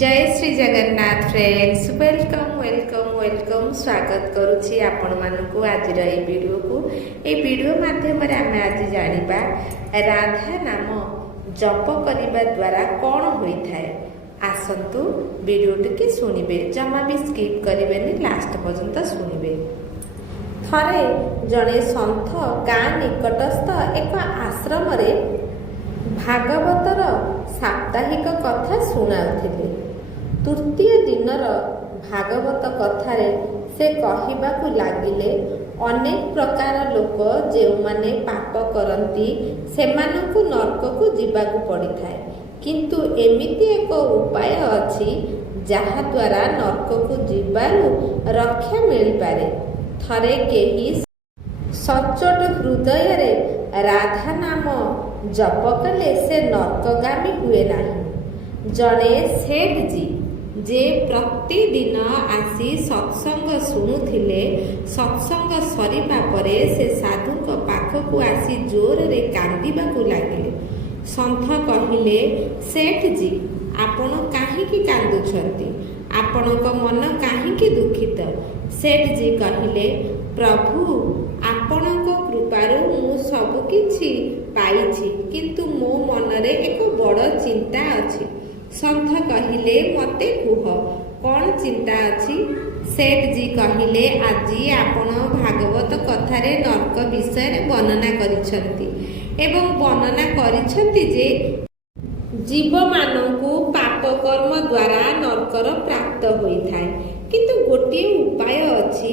जय Shri Jagannath friends welcome welcome welcome स्वागत करुछि आपण मानकु आज वीडियो को वीडियो माध्यम आम आज जानिबा राधा नाम जप करने द्वारा कौन होता है। आसतु वीडियो टी शुणिबे, जमा भी स्किप करेंगे, लास्ट पर्यंत शुणिबे। थरे जड़े सन्थ गाँ निकटस्थ एक आश्रम भागवतर साप्ताहिक कथा शुणाउथिले। तृतीय दिनर भागवत कथारे से कहिबाकु लागिले, अनेक प्रकार लोक जे माने पाप करती सेमानंकु नरककु जीवाकु पड़िथाए, किंतु एमिति एक उपाय अछि जहा द्वारा नरककु जीवारु रक्षा मिल पारे। थरे केही सचोट हृदय रे राधा नाम जप कले से नरकगामी हुए नहीं। जड़े सेठ जी जे प्रतिदिन आसी सत्संग शुणुथिले, सत्संग सरिबा परे से साधु पाखकु आसी जोर रे कांदिबाकु लागिले। सन्थ कहिले, सेठ जी आपण काहीकि कांदुछंती, आपणक मन काहीकि दुखित। सेठ जी कहिले, प्रभु आपणक कृपारु मु सब किछि पाइछि, किंतु मो मनरे एक बड़ चिंता अछि। सन्थ कहिले, मते कुह कौन चिंता अछि। सेठ जी कहिले, आज आपण भागवत कथारे नरक विषय वर्णना करिसंती एवं वर्णना करिसंती जे जीव मानकु पाप कर्म द्वारा नरकर प्राप्त होइथाय, किंतु गोटे उपाय अछि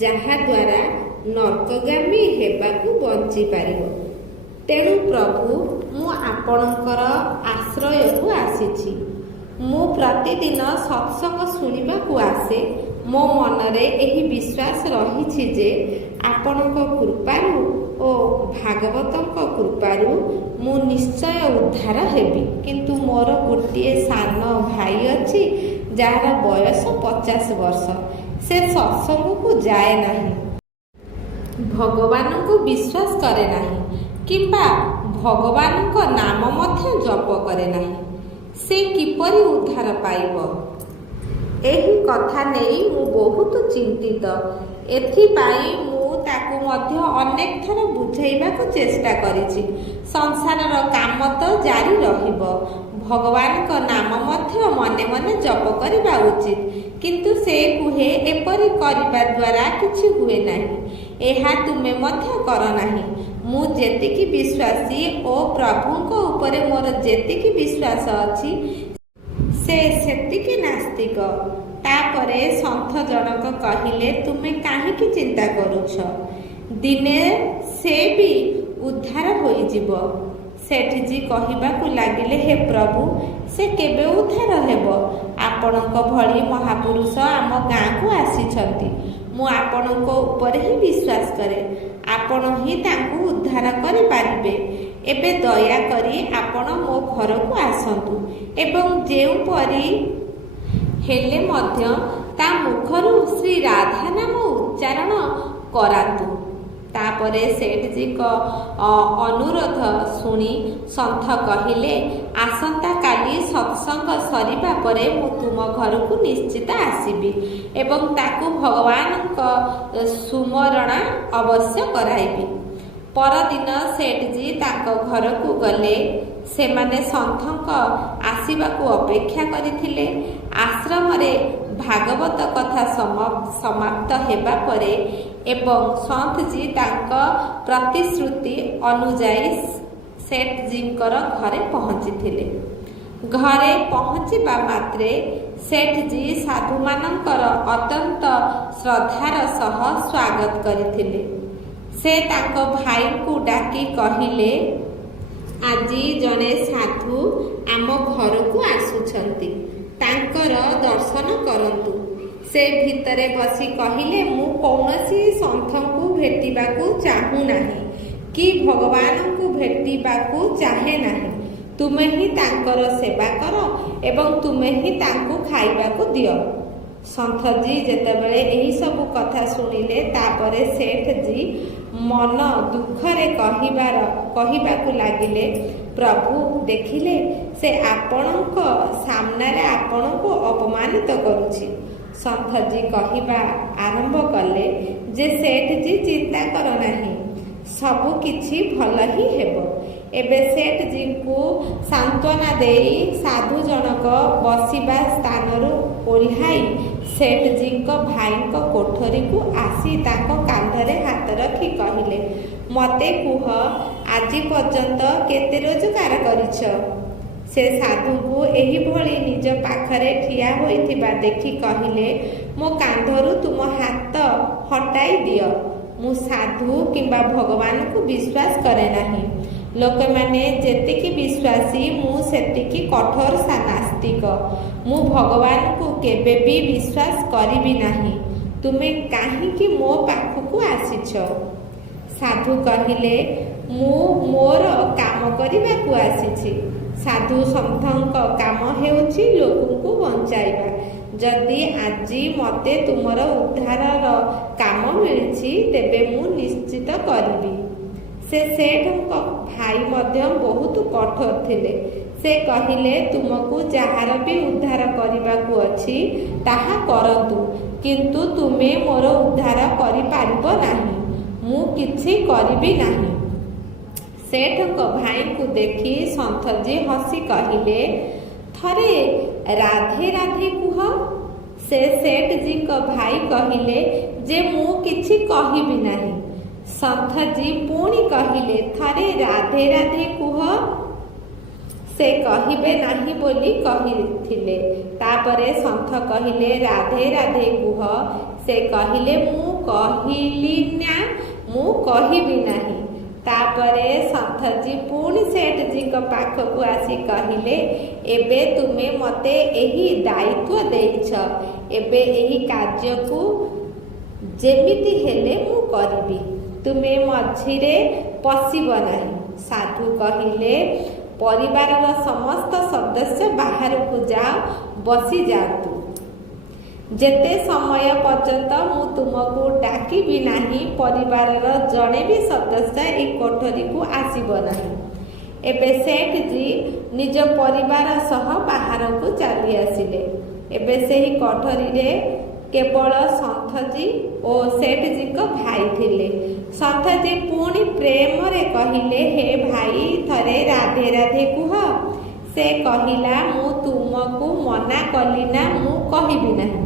जहा द्वारा नरकगामी हेबाकु बंची पारिबो। तेणु प्रभु मु आपणकर आश्रय को आसीछि। मु प्रतिदिन सत्संग शुणिबाकु आसे। मो मनरे एही विश्वास रहिछि जे आपणक कृपारु ओ भागवतक कृपारु मु निश्चय उद्धार हेबि, किंतु मोर गोटे सान भाई अछि जार बयस 50 वर्ष। से सत्संग को जाए नहीं, भगवान को विश्वास करे नहीं, किंबा भगवान को नाम मध्य जप करे नहीं। से किपरि उद्धार पाइब, एही कथा नेई मु बहुत चिंतित। एथिपाई मु ताकु मध्य अनेक थर बुझाइबाकु चेष्टा करिछि। संसारर काम तो जारी रहिब, भगवान को नाम मध्य मने मने जप करिबा उचित, किंतु से कुहे एपरि करिबा द्वारा किछि हुए नाही। एहा तुमे मध्य कर नाही। मु जेतिकी विश्वासी ओ प्रभुंको उपरे मोर जेतिकी विश्वास अछि से सेतिकी नास्तिक। तापरे सन्थ जनक कहिले, तुमे काहीकि चिंता करुछ, दिने से भी उद्धार होई जिवो। सेठ जी कहिबाकु लागिले, हे प्रभु से केबे उद्धार हेबो? आपणक भଳି महापुरुष आम गाँ को आसीछंती। मु आपणक ऊपर ही विश्वास करे, आपण ही तांकु उद्धार करि पारिबे। एबे दया करी आपण मो घर को आसंतु एवं जेउ परी हेले मध्य ता मुखरु श्री राधा नाम उच्चारण करातु। तापरे सेठ जी को अनुरोध शुणी सन्थ कहिले, आसंता काली सत्संग सरिबा परे मु तुम घर को निश्चित आसीबी एवं ताकु भगवान को सुमरणा अवश्य कराइबी। परदिन सेठ जी ताको घर को गले। सेमाने सन्थक आसीबाकु अपेक्षा करिथिले। आश्रम रे भागवत कथा समाप्त हेबा परे एवं सन्थ जी तांको प्रतिश्रुति अनुजाई सेठ जींकर घरे पहुँचीथिले। घरे पहुँचीबा मात्रे सेठ जी साधु मानकर अत्यंत श्रद्धार सह स्वागत करिथिले। से तांको भाई को डाकी कहिले, आज जने साधु आम घर को आसुछंती, तांकर दर्शन करंतु। से भितरे बसी कहिले, मु कौनसी सन्थंकु भेटिबाकु चाहू नाही कि भगवान को भेटिबाकु चाहे नाही। तुमे ही तांकर सेवा कर एवं तुमे ही तांकु खाइबाकु दियो। सन्थ जी जेतेबेले एही सब कथा शुणिले, तापरे सेठ जी मन दुखरे कहिबाकु लागिले, ପ୍ରଭୁ ଦେଖିଲେ ସେ ଆପଣଙ୍କ ସାମ୍ନାରେ ଆପଣଙ୍କୁ ଅପମାନିତ କରୁଛି। ସନ୍ଥଜୀ କହିବା ଆରମ୍ଭ କଲେ ଯେ ସେଠଜୀ ଚିନ୍ତା କର ନାହିଁ, ସବୁ କିଛି ଭଲ ହିଁ ହେବ। ଏବେ ସେଠଜୀଙ୍କୁ ସାନ୍ତ୍ୱନା ଦେଇ ସାଧୁ ଜଣକ ବସିବା ସ୍ଥାନରୁ ଓହ୍ଲାଇ ସେଠଜୀଙ୍କ ଭାଇଙ୍କ କୋଠରୀକୁ ଆସି ତାଙ୍କ କାନ୍ଧରେ ହାତ ରଖି କହିଲେ, ମୋତେ କୁହ, ଆଜି ପର୍ଯ୍ୟନ୍ତ କେତେ ରୋଜଗାର କରିଛ? ସେ ସାଧୁଙ୍କୁ ଏହିଭଳି ନିଜ ପାଖରେ ଠିଆ ହୋଇଥିବା ଦେଖି କହିଲେ, ମୋ କାନ୍ଧରୁ ତୁମ ହାତ ହଟାଇ ଦିଅ। ମୁଁ ସାଧୁ କିମ୍ବା ଭଗବାନଙ୍କୁ ବିଶ୍ୱାସ କରେ ନାହିଁ। ଲୋକମାନେ ଯେତିକି ବିଶ୍ୱାସୀ ମୁଁ ସେତିକି କଠୋର ନାସ୍ତିକ। ମୁଁ ଭଗବାନଙ୍କୁ କେବେ ବି ବିଶ୍ୱାସ କରିବି ନାହିଁ। ତୁମେ କାହିଁକି ମୋ ପାଖକୁ ଆସିଛ? ସାଧୁ କହିଲେ, ମୁଁ ମୋର କାମ କରିବାକୁ ଆସିଛି। ସାଧୁ ସନ୍ଥଙ୍କ କାମ ହେଉଛି ଲୋକଙ୍କୁ ବଞ୍ଚାଇବା। ଯଦି ଆଜି ମୋତେ ତୁମର ଉଦ୍ଧାରର କାମ ମିଳିଛି ତେବେ ମୁଁ ନିଶ୍ଚିତ କରିବି। ସେ ସେଠଙ୍କ ଭାଇ ମଧ୍ୟ ବହୁତ କଠୋର ଥିଲେ। ସେ କହିଲେ, ତୁମକୁ ଯାହାର ବି ଉଦ୍ଧାର କରିବାକୁ ଅଛି ତାହା କରନ୍ତୁ, କିନ୍ତୁ ତୁମେ ମୋର ଉଦ୍ଧାର କରିପାରିବ ନାହିଁ। ମୁଁ କିଛି କରିବି ନାହିଁ। ସେଠଙ୍କ ଭାଇଙ୍କୁ ଦେଖି ସନ୍ଥଜୀ ହସି କହିଲେ, ଥରେ ରାଧେ ରାଧେ କୁହ। ସେ ସେଠଜୀଙ୍କ ଭାଇ କହିଲେ ଯେ ମୁଁ କିଛି କହିବି ନାହିଁ। ସନ୍ଥଜୀ ପୁଣି କହିଲେ, ଥରେ ରାଧେ ରାଧେ କୁହ। ସେ କହିବେ ନାହିଁ ବୋଲି କହିଥିଲେ। ତାପରେ ସନ୍ଥ କହିଲେ, ରାଧେ ରାଧେ କୁହ। ସେ କହିଲେ, ମୁଁ କହିଲି ନା, ମୁଁ କହିବି ନାହିଁ। ତାପରେ ସନ୍ଥଜୀ ପୁଣି ସେଠଜୀଙ୍କ ପାଖକୁ ଆସି କହିଲେ, ଏବେ ତୁମେ ମୋତେ ଏହି ଦାୟିତ୍ୱ ଦେଇଛ। ଏବେ ଏହି କାର୍ଯ୍ୟକୁ ଯେମିତି ହେଲେ ମୁଁ କରିବି। ତୁମେ ମଝିରେ ପଶିବ ନାହିଁ। ସାଧୁ କହିଲେ, ପରିବାରର ସମସ୍ତ ସଦସ୍ୟ ବାହାରକୁ ଯାଅ, ବସିଯାଆନ୍ତୁ। ଯେତେ ସମୟ ପର୍ଯ୍ୟନ୍ତ ମୁଁ ତୁମକୁ ଡାକିବି ନାହିଁ, ପରିବାରର ଜଣେ ବି ସଦସ୍ୟ ଏହି କୋଠରୀକୁ ଆସିବ ନାହିଁ। ଏବେ ସେଠଜୀ ନିଜ ପରିବାର ସହ ବାହାରକୁ ଚାଲି ଆସିଲେ। ଏବେ ସେହି କୋଠରୀରେ କେବଳ ସନ୍ଥଜୀ ଓ ସେଠଜୀଙ୍କ ଭାଇ ଥିଲେ। ସନ୍ଥଜୀ ପୁଣି ପ୍ରେମରେ କହିଲେ, ହେ ଭାଇ, ଥରେ ରାଧେ ରାଧେ କୁହ। ସେ କହିଲା, ମୁଁ ତୁମକୁ ମନା କଲି ନା, ମୁଁ କହିବି ନାହିଁ।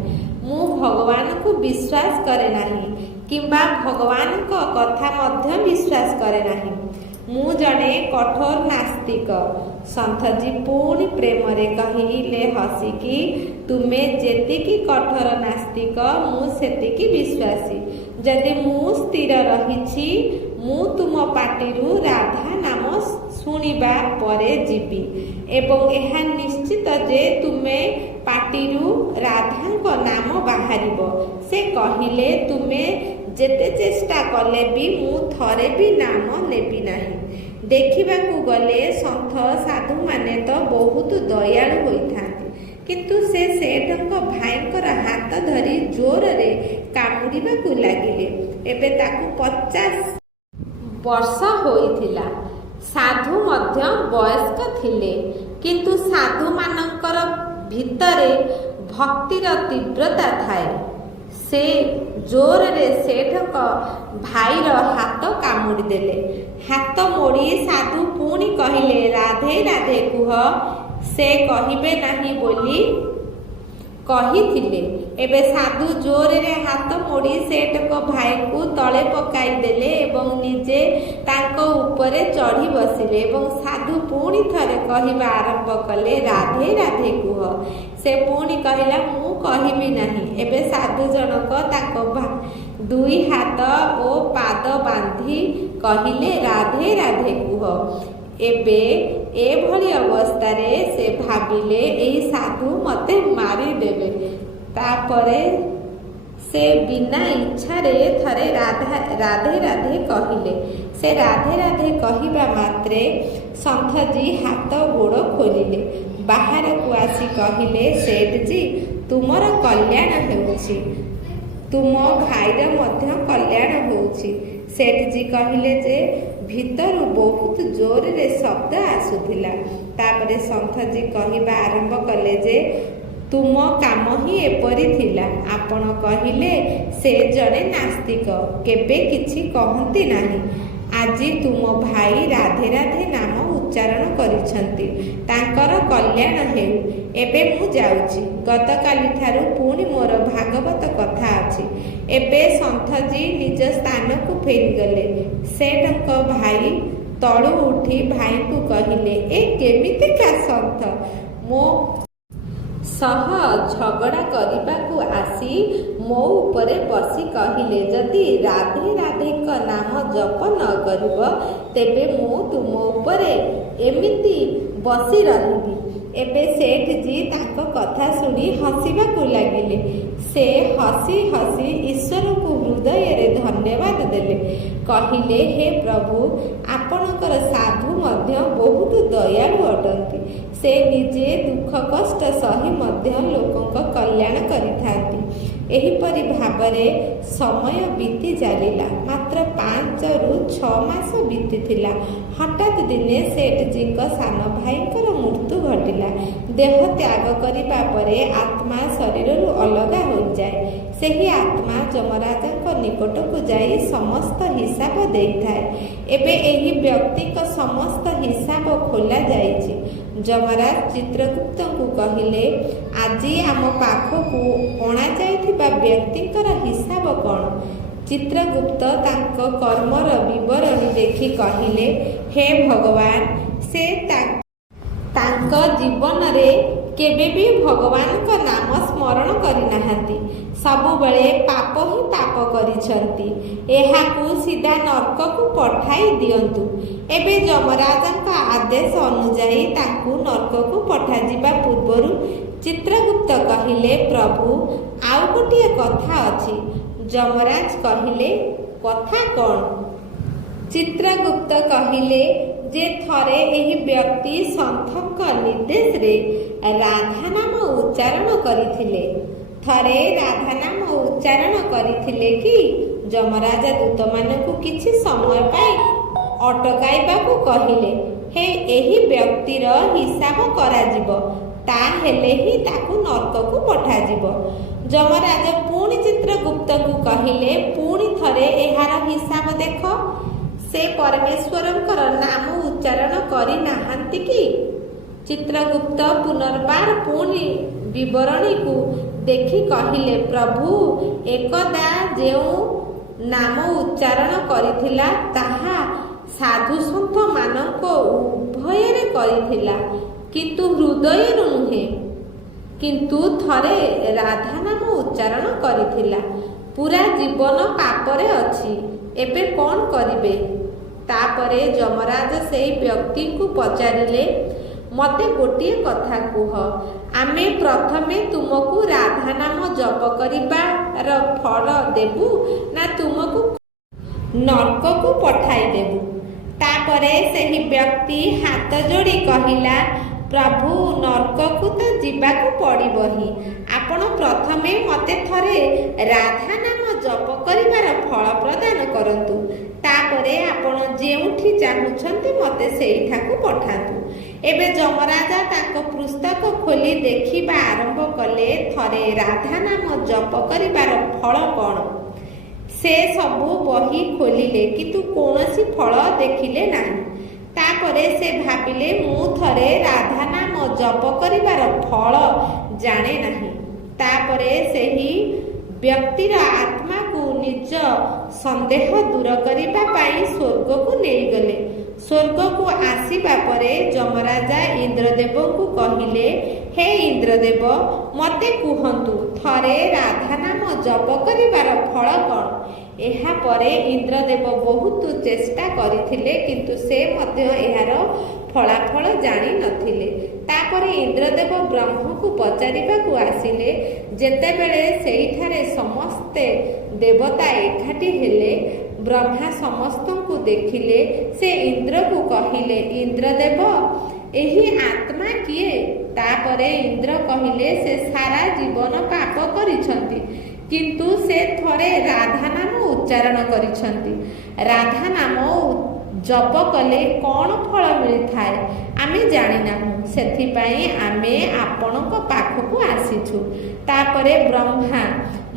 ମୁଁ ଭଗବାନଙ୍କୁ ବିଶ୍ୱାସ କରେ ନାହିଁ କିମ୍ବା ଭଗବାନଙ୍କ କଥା ମଧ୍ୟ ବିଶ୍ୱାସ କରେ ନାହିଁ। ମୁଁ ଜଣେ କଠୋର ନାସ୍ତିକ। ସନ୍ଥଜୀ ପୁଣି ପ୍ରେମରେ କହିଲେ ହସିକି, ତୁମେ ଯେତିକି କଠୋର ନାସ୍ତିକ ମୁଁ ସେତିକି ବିଶ୍ୱାସୀ। ଯଦି ମୁଁ ସ୍ଥିର ରହିଛି, ମୁଁ ତୁମ ପାଟିରୁ ରାଧା ନାମ ଶୁଣିବା ପରେ ଯିବି ଏବଂ ଏହା ନିଶ୍ଚିତ ଯେ ତୁମେ ପାଟିରୁ ରାଧାଙ୍କ ନାମ ବାହାରିବ। ସେ କହିଲେ, ତୁମେ ଯେତେ ଚେଷ୍ଟା କଲେ ବି ମୁଁ ଥରେ ବି ନାମ ନେବି ନାହିଁ। ଦେଖିବାକୁ ଗଲେ ସନ୍ଥ ସାଧୁମାନେ ତ ବହୁତ ଦୟାଳୁ ହୋଇଥାନ୍ତି, କିନ୍ତୁ ସେ ସେଠଙ୍କ ଭାଇଙ୍କର ହାତ ଧରି ଜୋରରେ କାମୁଡ଼ିବାକୁ ଲାଗିଲେ। ଏବେ ତାକୁ 50 ବର୍ଷ ହୋଇଥିଲା। ସାଧୁ ମଧ୍ୟ ବୟସ୍କ ଥିଲେ, କିନ୍ତୁ ସାଧୁମାନଙ୍କର ଭିତରେ ଭକ୍ତିର ତୀବ୍ରତା ଥାଏ। ସେ ଜୋରରେ ସେଠଙ୍କ ଭାଇର ହାତ କାମୁଡ଼ି ଦେଲେ। ହାତ ମୋଡ଼ି ସାଧୁ ପୁଣି କହିଲେ, ରାଧେ ରାଧେ କୁହ। ସେ କହିବେ ନାହିଁ ବୋଲି କହିଥିଲେ। ଏବେ ସାଧୁ ଜୋରରେ ହାତ ମୋଡ଼ି ସେଠଙ୍କ ଭାଇଙ୍କୁ ତଳେ ପକାଇ ଦେଲେ ଏବଂ ନିଜେ ତାଙ୍କ ଉପରେ ଚଢ଼ି ବସିଲେ ଏବଂ ସାଧୁ ପୁଣି ଥରେ କହିବା ଆରମ୍ଭ କଲେ, ରାଧେ ରାଧେ କୁହ। ସେ ପୁଣି କହିଲା, ମୁଁ କହିବି ନାହିଁ। ଏବେ ସାଧୁ ଜଣକ ତାଙ୍କ ଦୁଇ ହାତ ଓ ପାଦ ବାନ୍ଧି କହିଲେ, ରାଧେ ରାଧେ କୁହ। ଏବେ ଏଭଳି ଅବସ୍ଥାରେ ସେ ଭାବିଲେ, ଏହି ସାଧୁ ମୋତେ ମାରିଦେବେ। ତାପରେ ସେ ବିନା ଇଚ୍ଛାରେ ଥରେ ରାଧେ ରାଧେ କହିଲେ। ସେ ରାଧେ ରାଧେ କହିବା ମାତ୍ରେ ସନ୍ଥଜୀ ହାତ ଗୋଡ଼ ଖୋଲିଲେ। ବାହାରକୁ ଆସି କହିଲେ, ସେଠଜୀ, ତୁମର କଲ୍ୟାଣ ହେଉଛି, ତୁମ ଭାଇର ମଧ୍ୟ କଲ୍ୟାଣ ହେଉଛି। ସେଠଜୀ କହିଲେ ଯେ ଭିତରୁ ବହୁତ ଜୋରରେ ଶବ୍ଦ ଆସୁଥିଲା। ତାପରେ ସନ୍ଥଜୀ କହିବା ଆରମ୍ଭ କଲେ ଯେ ତୁମ କାମ ହିଁ ଏପରି ଥିଲା। ଆପଣ କହିଲେ ସେ ଜଣେ ନାସ୍ତିକ, କେବେ କିଛି କହନ୍ତି ନାହିଁ। ଆଜି ତୁମ ଭାଇ ରାଧେ ରାଧେ ନାମ ଉଚ୍ଚାରଣ କରିଛନ୍ତି, ତାଙ୍କର କଲ୍ୟାଣ ହେଉ। ଏବେ ମୁଁ ଯାଉଛି। ଗତକାଲିଠାରୁ ପୁଣି ମୋର ଭାଗବତ କଥା ଅଛି। ଏବେ ସନ୍ଥଜୀ ନିଜ ସ୍ଥାନକୁ ଫେରିଗଲେ। ସେଠଙ୍କ ଭାଇ ତଳୁ ଉଠି ଭାଇଙ୍କୁ କହିଲେ, ଏ କେମିତିକା ସନ୍ଥ, ମୋ ସହ ଝଗଡ଼ା କରିବାକୁ ଆସି ମୋ ଉପରେ ବସି କହିଲେ, ଯଦି ରାଧେ ରାଧେଙ୍କ ନାମ ଜପ ନ କରିବ ତେବେ ମୁଁ ତୁମ ଉପରେ ଏମିତି ବସି ରହିବି। ଏବେ ସେଠଜୀ ତାଙ୍କ କଥା ଶୁଣି ହସିବାକୁ ଲାଗିଲେ। ସେ ହସି ହସି ଈଶ୍ୱରଙ୍କୁ ହୃଦୟରେ ଧନ୍ୟବାଦ ଦେଲେ। କହିଲେ, ହେ ପ୍ରଭୁ, ଆପଣଙ୍କର ସାଧୁ ମଧ୍ୟ ବହୁତ ଦୟାଳୁ ଅଟନ୍ତି। ସେ ନିଜେ ଦୁଃଖ କଷ୍ଟ ସହି ମଧ୍ୟ ଲୋକଙ୍କ କଲ୍ୟାଣ କରିଥାନ୍ତି। ଏହିପରି ଭାବରେ ସମୟ ବିତି ଚାଲିଲା। ମାତ୍ର 5 ରୁ 6 ମାସ ବିତିଥିଲା। ହଠାତ୍ ଦିନେ ସେଠଜୀଙ୍କ ସାନ ଭାଇଙ୍କର ମୃତ୍ୟୁ ଘଟିଲା। ଦେହ ତ୍ୟାଗ କରିବା ପରେ ଆତ୍ମା ଶରୀରରୁ ଅଲଗା ହୋଇଯାଏ। ସେହି ଆତ୍ମା ଯମରାଜଙ୍କ ନିକଟକୁ ଯାଇ ସମସ୍ତ ହିସାବ ଦେଇଥାଏ। ଏବେ ଏହି ବ୍ୟକ୍ତିଙ୍କ ସମସ୍ତ ହିସାବ ଖୋଲା ଯାଇଛି। ଯମରାଜ ଚିତ୍ରଗୁପ୍ତଙ୍କୁ କହିଲେ, ଆଜି ଆମ ପାଖକୁ ଅଣାଯାଇଥିବା ବ୍ୟକ୍ତିଙ୍କର ହିସାବ କ'ଣ? ଚିତ୍ରଗୁପ୍ତ ତାଙ୍କ କର୍ମର ବିବରଣୀ ଦେଖି କହିଲେ, ହେ ଭଗବାନ, ସେ ତାଙ୍କ ଜୀବନରେ କେବେ ବି ଭଗବାନଙ୍କ ନାମ ସ୍ମରଣ କରିନାହାନ୍ତି। ସବୁବେଳେ ପାପ ହିଁ ପାପ କରିଛନ୍ତି। ଏହାକୁ ସିଧା ନର୍କକୁ ପଠାଇ ଦିଅନ୍ତୁ। ଏବେ ଯମରାଜଙ୍କ ଆଦେଶ ଅନୁଯାୟୀ ତାଙ୍କୁ ନର୍କକୁ ପଠାଯିବା ପୂର୍ବରୁ ଚିତ୍ରଗୁପ୍ତ କହିଲେ, ପ୍ରଭୁ, ଆଉ ଗୋଟିଏ କଥା ଅଛି। ଯମରାଜ କହିଲେ, କଥା କ'ଣ? ଚିତ୍ରଗୁପ୍ତ କହିଲେ ଯେ ଥରେ ଏହି ବ୍ୟକ୍ତି ସନ୍ଥଙ୍କ ନିର୍ଦ୍ଦେଶରେ ରାଧା ନାମ ଉଚ୍ଚାରଣ କରିଥିଲେ। ଥରେ ରାଧା ନାମ ଉଚ୍ଚାରଣ କରିଥିଲେ କି? ଯମରାଜ ଦୂତମାନଙ୍କୁ କିଛି ସମୟ ପାଇଁ ଅଟକାଇବାକୁ କହିଲେ। ଏହି ବ୍ୟକ୍ତିର ହିସାବ କରାଯିବ, ତାହେଲେ ହିଁ ତାକୁ ନର୍କକୁ ପଠାଯିବ। ଯମରାଜ ପୁଣି ଚିତ୍ରଗୁପ୍ତଙ୍କୁ କହିଲେ, ପୁଣି ଥରେ ଏହାର ହିସାବ ଦେଖ। ସେ ପରମେଶ୍ୱରଙ୍କର ନାମ ଉଚ୍ଚାରଣ କରିନାହାନ୍ତି କି? ଚିତ୍ରଗୁପ୍ତ ପୁନର୍ବାର ପୁଣି ବିବରଣୀକୁ ଦେଖି କହିଲେ, ପ୍ରଭୁ, ଏକଦା ଯେଉଁ ନାମ ଉଚ୍ଚାରଣ କରିଥିଲା ତାହା ସାଧୁସନ୍ଥମାନଙ୍କ ଉଭୟରେ କରିଥିଲା, କିନ୍ତୁ ହୃଦୟରୁ ନୁହେଁ। କିନ୍ତୁ ଥରେ ରାଧା ନାମ ଉଚ୍ଚାରଣ କରିଥିଲା। ପୁରା ଜୀବନ ପାପରେ ଅଛି। ଏବେ କ'ଣ କରିବେ? ତାପରେ ଯମରାଜ ସେହି ବ୍ୟକ୍ତିଙ୍କୁ ପଚାରିଲେ, ମୋତେ ଗୋଟିଏ କଥା କୁହ, ଆମେ ପ୍ରଥମେ ତୁମକୁ ରାଧା ନାମ ଜପ କରିବାର ଫଳ ଦେବୁ ନା ତୁମକୁ ନର୍କକୁ ପଠାଇଦେବୁ? ତାପରେ ସେହି ବ୍ୟକ୍ତି ହାତ ଯୋଡ଼ି କହିଲା, ପ୍ରଭୁ, ନର୍କକୁ ତ ଯିବାକୁ ପଡ଼ିବ ହିଁ। ଆପଣ ପ୍ରଥମେ ମୋତେ ଥରେ ରାଧା ନାମ ଜପ କରିବାର ଫଳ ପ୍ରଦାନ କରନ୍ତୁ। ତାପରେ ଆପଣ ଯେଉଁଠି ଚାହୁଁଛନ୍ତି ମୋତେ ସେଇଠାକୁ ପଠାନ୍ତୁ। ଏବେ ଯମରାଜା ତାଙ୍କ ପୁସ୍ତକ ଖୋଲି ଦେଖିବା ଆରମ୍ଭ କଲେ। ଥରେ ରାଧା ନାମ ଜପ କରିବାର ଫଳ କ'ଣ? ସେ ସବୁ ବହି ଖୋଲିଲେ, କିନ୍ତୁ କୌଣସି ଫଳ ଦେଖିଲେ ନାହିଁ। ତାପରେ ସେ ଭାବିଲେ, ମୁଁ ଥରେ ରାଧା ନାମ ଜପ କରିବାର ଫଳ ଜାଣେ ନାହିଁ। ତାପରେ ସେହି ବ୍ୟକ୍ତିର ଆତ୍ମାକୁ ନିଜ ସନ୍ଦେହ ଦୂର କରିବା ପାଇଁ ସ୍ୱର୍ଗକୁ ନେଇଗଲେ। ସ୍ୱର୍ଗକୁ ଆସିବା ପରେ ଯମରାଜା ଇନ୍ଦ୍ରଦେବଙ୍କୁ କହିଲେ, ହେ ଇନ୍ଦ୍ରଦେବ, ମୋତେ କୁହନ୍ତୁ, ଥରେ ରାଧା ନାମ ଜପ କରିବାର ଫଳ କ'ଣ? ଏହାପରେ ଇନ୍ଦ୍ରଦେବ ବହୁତ ଚେଷ୍ଟା କରିଥିଲେ, କିନ୍ତୁ ସେ ମଧ୍ୟ ଏହାର ଫଳାଫଳ ଜାଣିନଥିଲେ। ତାପରେ ଇନ୍ଦ୍ରଦେବ ବ୍ରହ୍ମକୁ ପଚାରିବାକୁ ଆସିଲେ। ଯେତେବେଳେ ସେଇଠାରେ ସମସ୍ତେ ଦେବତା ଏକାଠି ହେଲେ, ବ୍ରହ୍ମା ସମସ୍ତଙ୍କୁ ଦେଖିଲେ। ସେ ଇନ୍ଦ୍ରକୁ କହିଲେ, ଇନ୍ଦ୍ରଦେବ, ଏହି ଆତ୍ମା କିଏ? ତାପରେ ଇନ୍ଦ୍ର କହିଲେ, ସେ ସାରା ଜୀବନ ପାପ କରିଛନ୍ତି, କିନ୍ତୁ ସେ ଥରେ ରାଧା ନାମ ଉଚ୍ଚାରଣ କରିଛନ୍ତି। ରାଧା ନାମ ଜପ କଲେ କ'ଣ ଫଳ ମିଳିଥାଏ ଆମେ ଜାଣିନାହୁଁ, ସେଥିପାଇଁ ଆମେ ଆପଣଙ୍କ ପାଖକୁ ଆସିଛୁ। ତାପରେ ବ୍ରହ୍ମା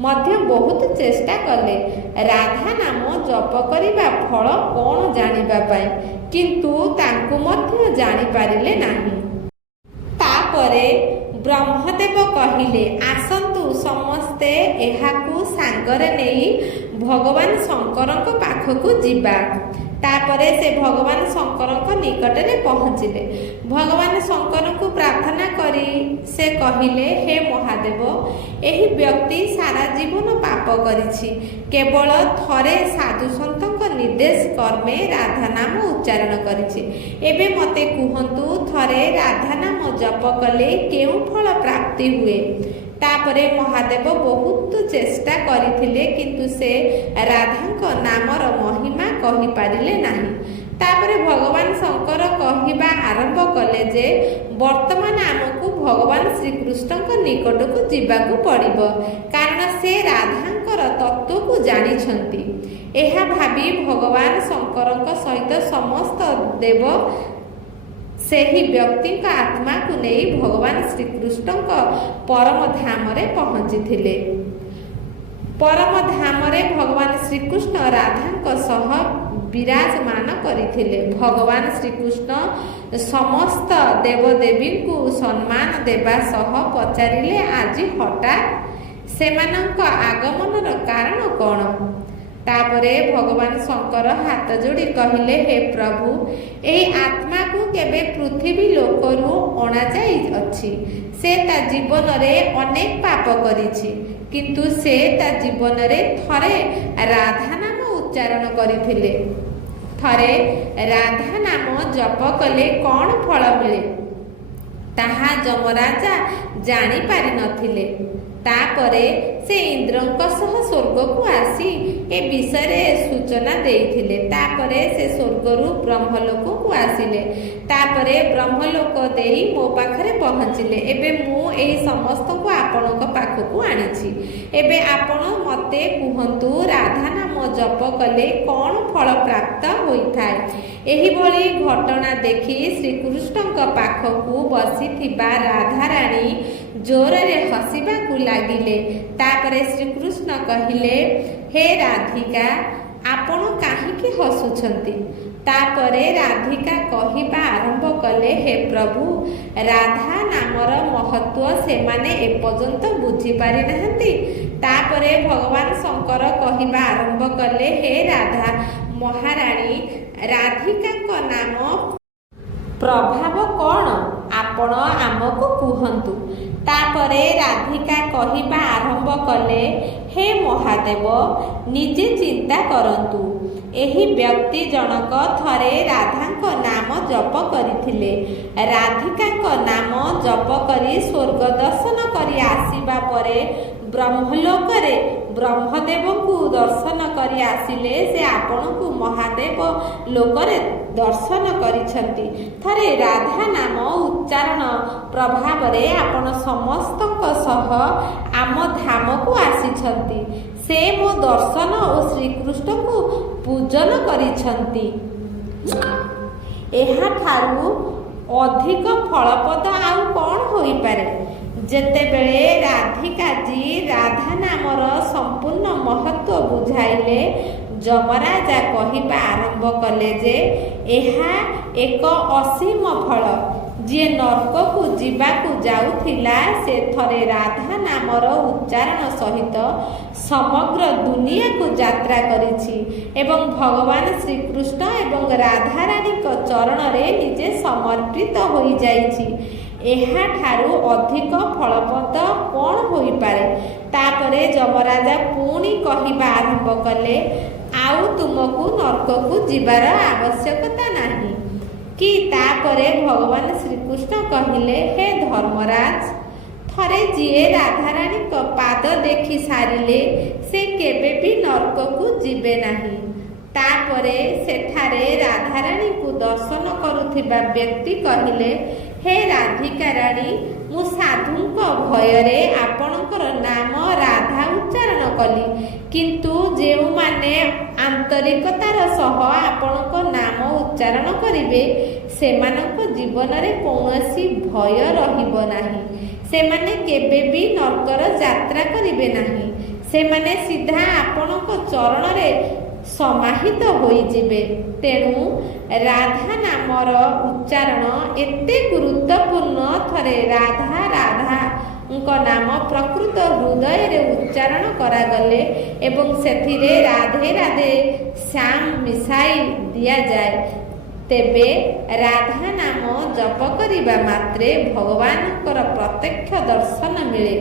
ମଧ୍ୟ ବହୁତ ଚେଷ୍ଟା କଲେ ରାଧା ନାମ ଜପ କରିବା ଫଳ କ'ଣ ଜାଣିବା ପାଇଁ, କିନ୍ତୁ ତାଙ୍କୁ ମଧ୍ୟ ଜାଣିପାରିଲେ ନାହିଁ। ତାପରେ ବ୍ରହ୍ମଦେବ କହିଲେ, ଆସନ୍ତୁ ସମସ୍ତେ ଏହାକୁ ସାଙ୍ଗରେ ନେଇ ଭଗବାନ ଶଙ୍କରଙ୍କ ପାଖକୁ ଯିବା। ତାପରେ ସେ ଭଗବାନ ଶଙ୍କରଙ୍କ ନିକଟରେ ପହଞ୍ଚିଲେ। ଭଗବାନ ଶଙ୍କରଙ୍କୁ ପ୍ରାର୍ଥନା କରି ସେ କହିଲେ, ହେ ମହାଦେବ, ଏହି ବ୍ୟକ୍ତି ସାରା ଜୀବନ ପାପ କରିଛି, କେବଳ ଥରେ ସାଧୁସନ୍ତଙ୍କ ନିର୍ଦ୍ଦେଶ କର୍ମେ ରାଧା ନାମ ଉଚ୍ଚାରଣ କରିଛି। ଏବେ ମୋତେ କୁହନ୍ତୁ, ଥରେ ରାଧା ନାମ ଜପ କଲେ କେଉଁ ଫଳ ପ୍ରାପ୍ତି ହୁଏ? ତାପରେ ମହାଦେବ ବହୁତ ଚେଷ୍ଟା କରିଥିଲେ, କିନ୍ତୁ ସେ ରାଧାଙ୍କ ନାମର ମହିମା କହିପାରିଲେ ନାହିଁ। ତାପରେ ଭଗବାନ ଶଙ୍କର କହିବା ଆରମ୍ଭ କଲେ ଯେ ବର୍ତ୍ତମାନ ଆମକୁ ଭଗବାନ ଶ୍ରୀକୃଷ୍ଣଙ୍କ ନିକଟକୁ ଯିବାକୁ ପଡ଼ିବ, କାରଣ ସେ ରାଧାଙ୍କର ତତ୍ତ୍ୱକୁ ଜାଣିଛନ୍ତି। ଏହା ଭାବି ଭଗବାନ ଶଙ୍କରଙ୍କ ସହିତ ସମସ୍ତ ଦେବ ସେହି ବ୍ୟକ୍ତିଙ୍କ ଆତ୍ମାକୁ ନେଇ ଭଗବାନ ଶ୍ରୀକୃଷ୍ଣଙ୍କ ପରମ ଧାମରେ ପହଞ୍ଚିଥିଲେ। ପରମ ଧାମରେ ଭଗବାନ ଶ୍ରୀକୃଷ୍ଣ ରାଧାଙ୍କ ସହ ବିରାଜମାନ କରିଥିଲେ। ଭଗବାନ ଶ୍ରୀକୃଷ୍ଣ ସମସ୍ତ ଦେବଦେବୀଙ୍କୁ ସମ୍ମାନ ଦେବା ସହ ପଚାରିଲେ, ଆଜି ହଠାତ୍ ସେମାନଙ୍କ ଆଗମନର କାରଣ କ'ଣ? ତାପରେ ଭଗବାନ ଶଙ୍କର ହାତ ଯୋଡ଼ି କହିଲେ, ହେ ପ୍ରଭୁ, ଏହି ଆତ୍ମାକୁ କେବେ ପୃଥିବୀ ଲୋକରୁ ଅଣାଯାଇଅଛି। ସେ ତା ଜୀବନରେ ଅନେକ ପାପ କରିଛି, କିନ୍ତୁ ସେ ତା ଜୀବନରେ ଥରେ ରାଧା ନାମ ଉଚ୍ଚାରଣ କରିଥିଲେ। ଥରେ ରାଧା ନାମ ଜପ କଲେ କ'ଣ ଫଳ ମିଳେ ତାହା ଯମରାଜା ଜାଣିପାରିନଥିଲେ। ତାପରେ ସେ ଇନ୍ଦ୍ରଙ୍କ ସହ ସ୍ୱର୍ଗକୁ ଆସି ଏ ବିଷୟରେ ସୂଚନା ଦେଇଥିଲେ। ତାପରେ ସେ ସ୍ୱର୍ଗରୁ ବ୍ରହ୍ମଲୋକକୁ ଆସିଲେ। ତାପରେ ବ୍ରହ୍ମଲୋକ ଦେଇ ମୋ ପାଖରେ ପହଞ୍ଚିଲେ। ଏବେ ମୁଁ ଏହି ସମସ୍ତଙ୍କୁ ଆପଣଙ୍କ ପାଖକୁ ଆଣିଛି। ଏବେ ଆପଣ ମୋତେ କୁହନ୍ତୁ, ରାଧା ନାମ ଜପ କଲେ କ'ଣ ଫଳ ପ୍ରାପ୍ତ ହୋଇଥାଏ? ଏହିଭଳି ଘଟଣା ଦେଖି ଶ୍ରୀକୃଷ୍ଣଙ୍କ ପାଖକୁ ବସିଥିବା ରାଧାରାଣୀ ଜୋରରେ ହସିବାକୁ ଲାଗିଲେ। ତାପରେ ଶ୍ରୀକୃଷ୍ଣ କହିଲେ, ହେ ରାଧିକା, ଆପଣ କାହିଁକି ହସୁଛନ୍ତି? ତାପରେ ରାଧିକା କହିବା ଆରମ୍ଭ କଲେ, ହେ ପ୍ରଭୁ, ରାଧା ନାମର ମହତ୍ଵ ସେମାନେ ଏପର୍ଯ୍ୟନ୍ତ ବୁଝିପାରିନାହାନ୍ତି। ତାପରେ ଭଗବାନ ଶଙ୍କର କହିବା ଆରମ୍ଭ କଲେ, ହେ ରାଧା ମହାରାଣୀ, ରାଧିକାଙ୍କ ନାମ ପ୍ରଭାବ କ'ଣ ଆପଣ ଆମକୁ କୁହନ୍ତୁ। ତାପରେ ରାଧିକା କହିବା ଆରମ୍ଭ କଲେ, ହେ ମହାଦେବ, ନିଜେ ଚିନ୍ତା କରନ୍ତୁ। ଏହି ବ୍ୟକ୍ତି ଜଣକ ଥରେ ରାଧାଙ୍କ ନାମ ଜପ କରିଥିଲେ। ରାଧିକାଙ୍କ ନାମ ଜପ କରି ସ୍ୱର୍ଗ ଦର୍ଶନ କରି ଆସିବା ପରେ ବ୍ରହ୍ମଲୋକରେ ବ୍ରହ୍ମଦେବଙ୍କୁ ଦର୍ଶନ କରି ଆସିଲେ। ସେ ଆପଣଙ୍କୁ ମହାଦେବ ଲୋକରେ ଦର୍ଶନ କରିଛନ୍ତି। ଥରେ ରାଧା ନାମ ଉଚ୍ଚାରଣ ପ୍ରଭାବରେ ଆପଣ ସମସ୍ତଙ୍କ ସହ ଆମ ଧାମକୁ ଆସିଛନ୍ତି। ସେ ମୋ ଦର୍ଶନ ଓ ଶ୍ରୀକୃଷ୍ଣଙ୍କୁ ପୂଜନ କରିଛନ୍ତି। ଏହାଠାରୁ ଅଧିକ ଫଳପ୍ରଦ ଆଉ କ'ଣ ହୋଇପାରେ? ଯେତେବେଳେ ରାଧିକାଜୀ ରାଧା ନାମର ସମ୍ପୂର୍ଣ୍ଣ ମହତ୍ଵ ବୁଝାଇଲେ, ଯମରାଜା କହିବା ଆରମ୍ଭ କଲେ ଯେ ଏହା ଏକ ଅସୀମ ଫଳ। ଯିଏ ନର୍କକୁ ଯିବାକୁ ଯାଉଥିଲା, ସେ ଥରେ ରାଧା ନାମର ଉଚ୍ଚାରଣ ସହିତ ସମଗ୍ର ଦୁନିଆକୁ ଯାତ୍ରା କରିଛି ଏବଂ ଭଗବାନ ଶ୍ରୀକୃଷ୍ଣ ଏବଂ ରାଧାରାଣୀଙ୍କ ଚରଣରେ ନିଜେ ସମର୍ପିତ ହୋଇଯାଇଛି। ଏହାଠାରୁ ଅଧିକ ଫଳପ୍ରଦ କ'ଣ ହୋଇପାରେ? ତାପରେ ଯମରାଜା ପୁଣି କହିବା ଆରମ୍ଭ କଲେ, ଆଉ ତୁମକୁ ନର୍କକୁ ଯିବାର ଆବଶ୍ୟକତା ନାହିଁ କି? ତାପରେ ଭଗବାନ ଶ୍ରୀକୃଷ୍ଣ କହିଲେ, ହେ ଧର୍ମରାଜ, ଥରେ ଯିଏ ରାଧାରାଣୀଙ୍କ ପାଦ ଦେଖି ସାରିଲେ, ସେ କେବେ ବି ନର୍କକୁ ଯିବେ ନାହିଁ। ତାପରେ ସେଠାରେ ରାଧାରାଣୀଙ୍କୁ ଦର୍ଶନ କରୁଥିବା ବ୍ୟକ୍ତି କହିଲେ, ହେ ରାଧିକା ରାଣୀ, ମୁଁ ସାଧୁଙ୍କ ଭୟରେ ଆପଣଙ୍କର ନାମ ରାଧା ଉଚ୍ଚାରଣ କଲି, କିନ୍ତୁ ଯେଉଁମାନେ ଆନ୍ତରିକତାର ସହ ଆପଣଙ୍କ ନାମ ଉଚ୍ଚାରଣ କରିବେ, ସେମାନଙ୍କ ଜୀବନରେ କୌଣସି ଭୟ ରହିବ ନାହିଁ। ସେମାନେ କେବେ ବି ନର୍କର ଯାତ୍ରା କରିବେ ନାହିଁ। ସେମାନେ ସିଧା ଆପଣଙ୍କ ଚରଣରେ ସମାହିତ ହୋଇଯିବେ। ତେଣୁ ରାଧା ନାମର ଉଚ୍ଚାରଣ ଏତେ ଗୁରୁତ୍ୱପୂର୍ଣ୍ଣ। ଥରେ ରାଧା ରାଧାଙ୍କ ନାମ ପ୍ରକୃତ ହୃଦୟରେ ଉଚ୍ଚାରଣ କରାଗଲେ ଏବଂ ସେଥିରେ ରାଧେ ରାଧେ ଶ୍ୟାମ ମିଶାଇ ଦିଆଯାଏ, ତେବେ ରାଧା ନାମ ଜପ କରିବା ମାତ୍ରେ ଭଗବାନଙ୍କର ପ୍ରତ୍ୟକ୍ଷ ଦର୍ଶନ ମିଳେ।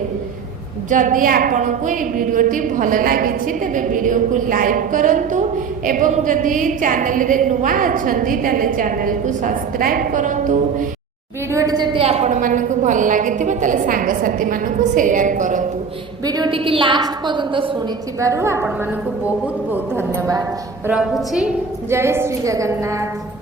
ଯଦି ଆପଣଙ୍କୁ ଏହି ଭିଡ଼ିଓଟି ଭଲ ଲାଗିଛି ତେବେ ଭିଡ଼ିଓକୁ ଲାଇକ୍ କରନ୍ତୁ ଏବଂ ଯଦି ଚ୍ୟାନେଲରେ ନୂଆ ଅଛନ୍ତି ତାହେଲେ ଚ୍ୟାନେଲକୁ ସବସ୍କ୍ରାଇବ୍ କରନ୍ତୁ। ଭିଡ଼ିଓଟି ଯଦି ଆପଣମାନଙ୍କୁ ଭଲ ଲାଗିଥିବ ତାହେଲେ ସାଙ୍ଗସାଥିମାନଙ୍କୁ ସେୟାର କରନ୍ତୁ। ଭିଡ଼ିଓଟିକି ଲାଷ୍ଟ ପର୍ଯ୍ୟନ୍ତ ଶୁଣିଥିବାରୁ ଆପଣମାନଙ୍କୁ ବହୁତ ବହୁତ ଧନ୍ୟବାଦ। ରହୁଛି। ଜୟ ଶ୍ରୀ ଜଗନ୍ନାଥ।